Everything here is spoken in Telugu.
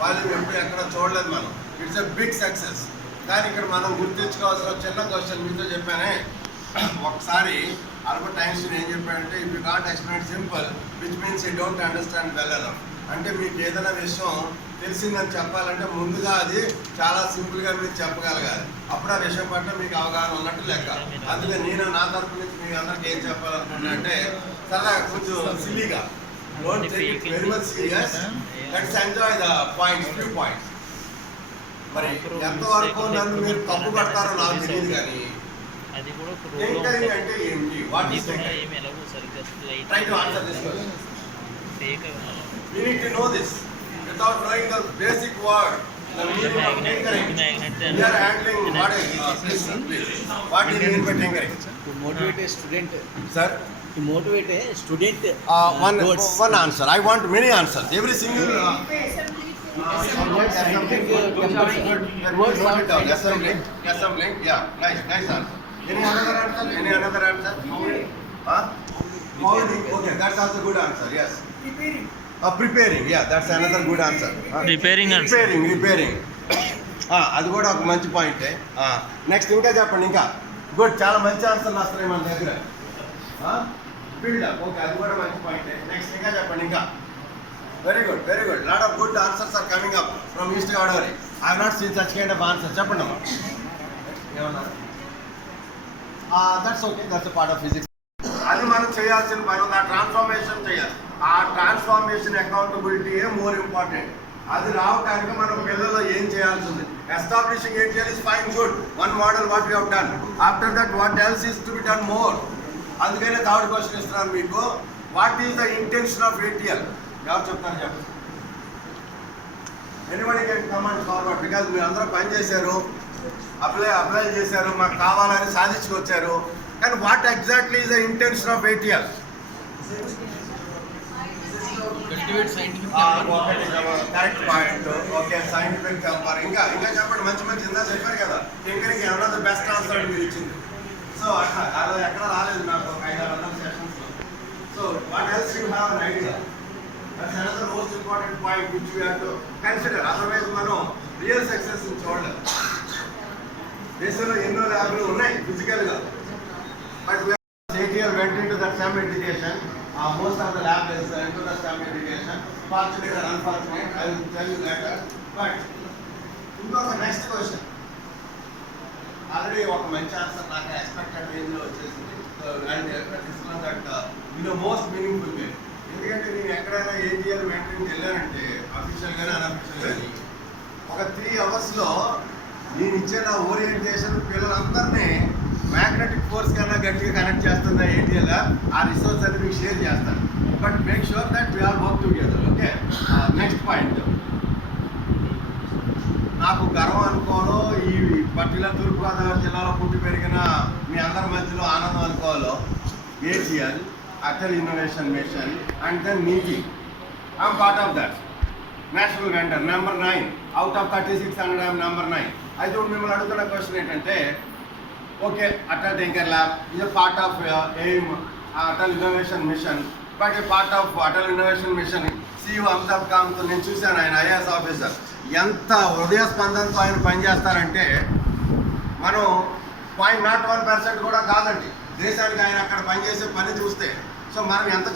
వాల్యూమ్ ఎప్పుడు ఎక్కడ చూడలేదు మనం. It's a big success. కానీ ఇక్కడ మనం గుర్తించుకోవాల్సిన చిన్న క్వశ్చన్ మీతో చెప్పానే, ఒకసారి ఆల్బర్ట్ ఐన్స్టీన్ ఏం చెప్పాడంటే, if you can't explain simple which means you don't understand well enough. అంటే మీకు ఏదైనా విషయం తెలిసిందని చెప్పాలంటే ముందుగా అది చాలా సింపుల్గా మీరు చెప్పగలగాలి. అప్పుడు ఆ విషయం పట్ల మీకు అవగాహన ఉన్నట్టు లెక్క. అందుకే నేను నా తరపు నుంచి మీ అందరికి ఏం చెప్పాలనుకున్నా అంటే, చాలా కొంచెం సిల్లీగా, don't take it very much serious, let's enjoy the points, few points. మరి ఎంతవరకు నన్ను మీరు తప్పు పడతారో నాకు తెలియదు, కానీ టింకరింగ్ అంటే ఏంటి? What is tinkering? Try to answer this question. You need to know this. Without knowing the basic word, the meaning of tinkering, we are handling what is please. What do you mean by tinkering? To motivate a student. Sir? To motivate a student. One answer. I want many answers. Every single assembling. Yeah, nice answer. Any another answer? Huh? Molding. Okay, that's also good answer. Yes. Preparing. Yeah, that's another good answer. Repairing. అది కూడా ఒక మంచి పాయింటే. నెక్స్ట్ ఇంకా చెప్పండి. ఇంకా గుడ్, చాలా మంచి ఆన్సర్లు వస్తున్నాయి మన దగ్గర. బిల్డప్. ఓకే, అది కూడా మంచి పాయింటే. నెక్స్ట్ ఇంకా చెప్పండి. ఇంకా very good. Lot of good answers are coming up from east Godavari. I have not seen such kind of answer. చెప్పండి అమ్మా, ఏమన్నారు? That's okay, that's part of physics. అది మనం చేయాల్సిన పని ఉంది. ఆ ట్రాన్స్ఫార్మేషన్ చేయాలి. ఆ ట్రాన్స్ఫార్మేషన్ అకౌంటబిలిటీ మోర్ ఇంపార్టెంట్. అది రావడానికి మనం పిల్లల్లో ఏం చేయాల్సి ఉంది? Establishing ATL is fine, good. One model what you have done. After that what else is to be done more. అందుకనే థర్డ్ క్వశ్చన్ ఇస్తున్నాను మీకు. What is the intention of ATL? ఎవరు చెప్తాను చెప్పండి. Anybody can come and forward. Because మీరు అందరూ పని చేశారు, అప్లై చేశారు, మాకు కావాలని సాధించుకొచ్చారు. కానీ what exactly is the intention of ATL? Correct point. Okay, scientific number. ఇంకా చెప్పండి. మంచి ఇందా చెప్పారు కదా, టింకరింగ్ ఎవరో ద బెస్ట్ ఆన్సర్ మీరు ఇచ్చింది. సో అట్లా అలా ఎక్కడ రాలేదు నాకు ఒక 500 సెషన్స్లో. So what else you have an idea? That's another most important point which you have to consider. Otherwise మనం రియల్ సక్సెస్ చూడలేదు. దేశంలో ఎన్నో ల్యాబ్లు ఉన్నాయి ఫిజికల్గా, but ATL went into that STEM education. Most of the lab is into the STEM education. Fortunate or unfortunate, I will tell you later. But ఇంకొక నెక్స్ట్ క్వశ్చన్. ఆల్రెడీ ఒక మంచి ఆన్సర్ నాకు ఎక్స్పెక్టెడ్ రేంజ్లో వచ్చేసింది. దట్ మోస్ట్ మీనింగ్ఫుల్ వే. ఎందుకంటే నేను ఎక్కడైనా ATL వెంటనే వెళ్ళానంటే, అఫీషియల్ కానీ అన్అఫీషియల్ కానీ, ఒక 3 అవర్స్లో నేను ఇచ్చే నా ఓరియంటేషన్ పిల్లలందరినీ మ్యాగ్నెటిక్ ఫోర్స్ కన్నా గట్టిగా కనెక్ట్ చేస్తుందా ఏటీఎల్. ఆ రిసోర్స్ అనేది మీకు షేర్ చేస్తాను. But make sure that we all work together. Okay, next point. నాకు గర్వం అనుకోవాలో, ఈ పర్టికులర్ తూర్పుగోదావరి జిల్లాలో పుట్టి పెరిగిన మీ అందరి మధ్యలో ఆనందం అనుకోవాలో, ATL, Atal innovation mission and then NITI. I'm part of that. National vendor number 9 out of 3600 I'm number 9. అయితే మిమ్మల్ని అడుగుతున్న క్వశ్చన్ ఏంటంటే, okay, Atal tinker lab is a part of AIM Atal innovation mission. But a part of Atal innovation mission CEO Amitabh Kant నేను చూశాను. ఆయన IAS ఆఫీసర్. ఎంత హృదయ స్పందనతో ఆయన పనిచేస్తారంటే, మనం 0.01% కూడా కాదండి దేశానికి ఆయన అక్కడ పనిచేసే పని చూస్తే. సో మనం ఎంత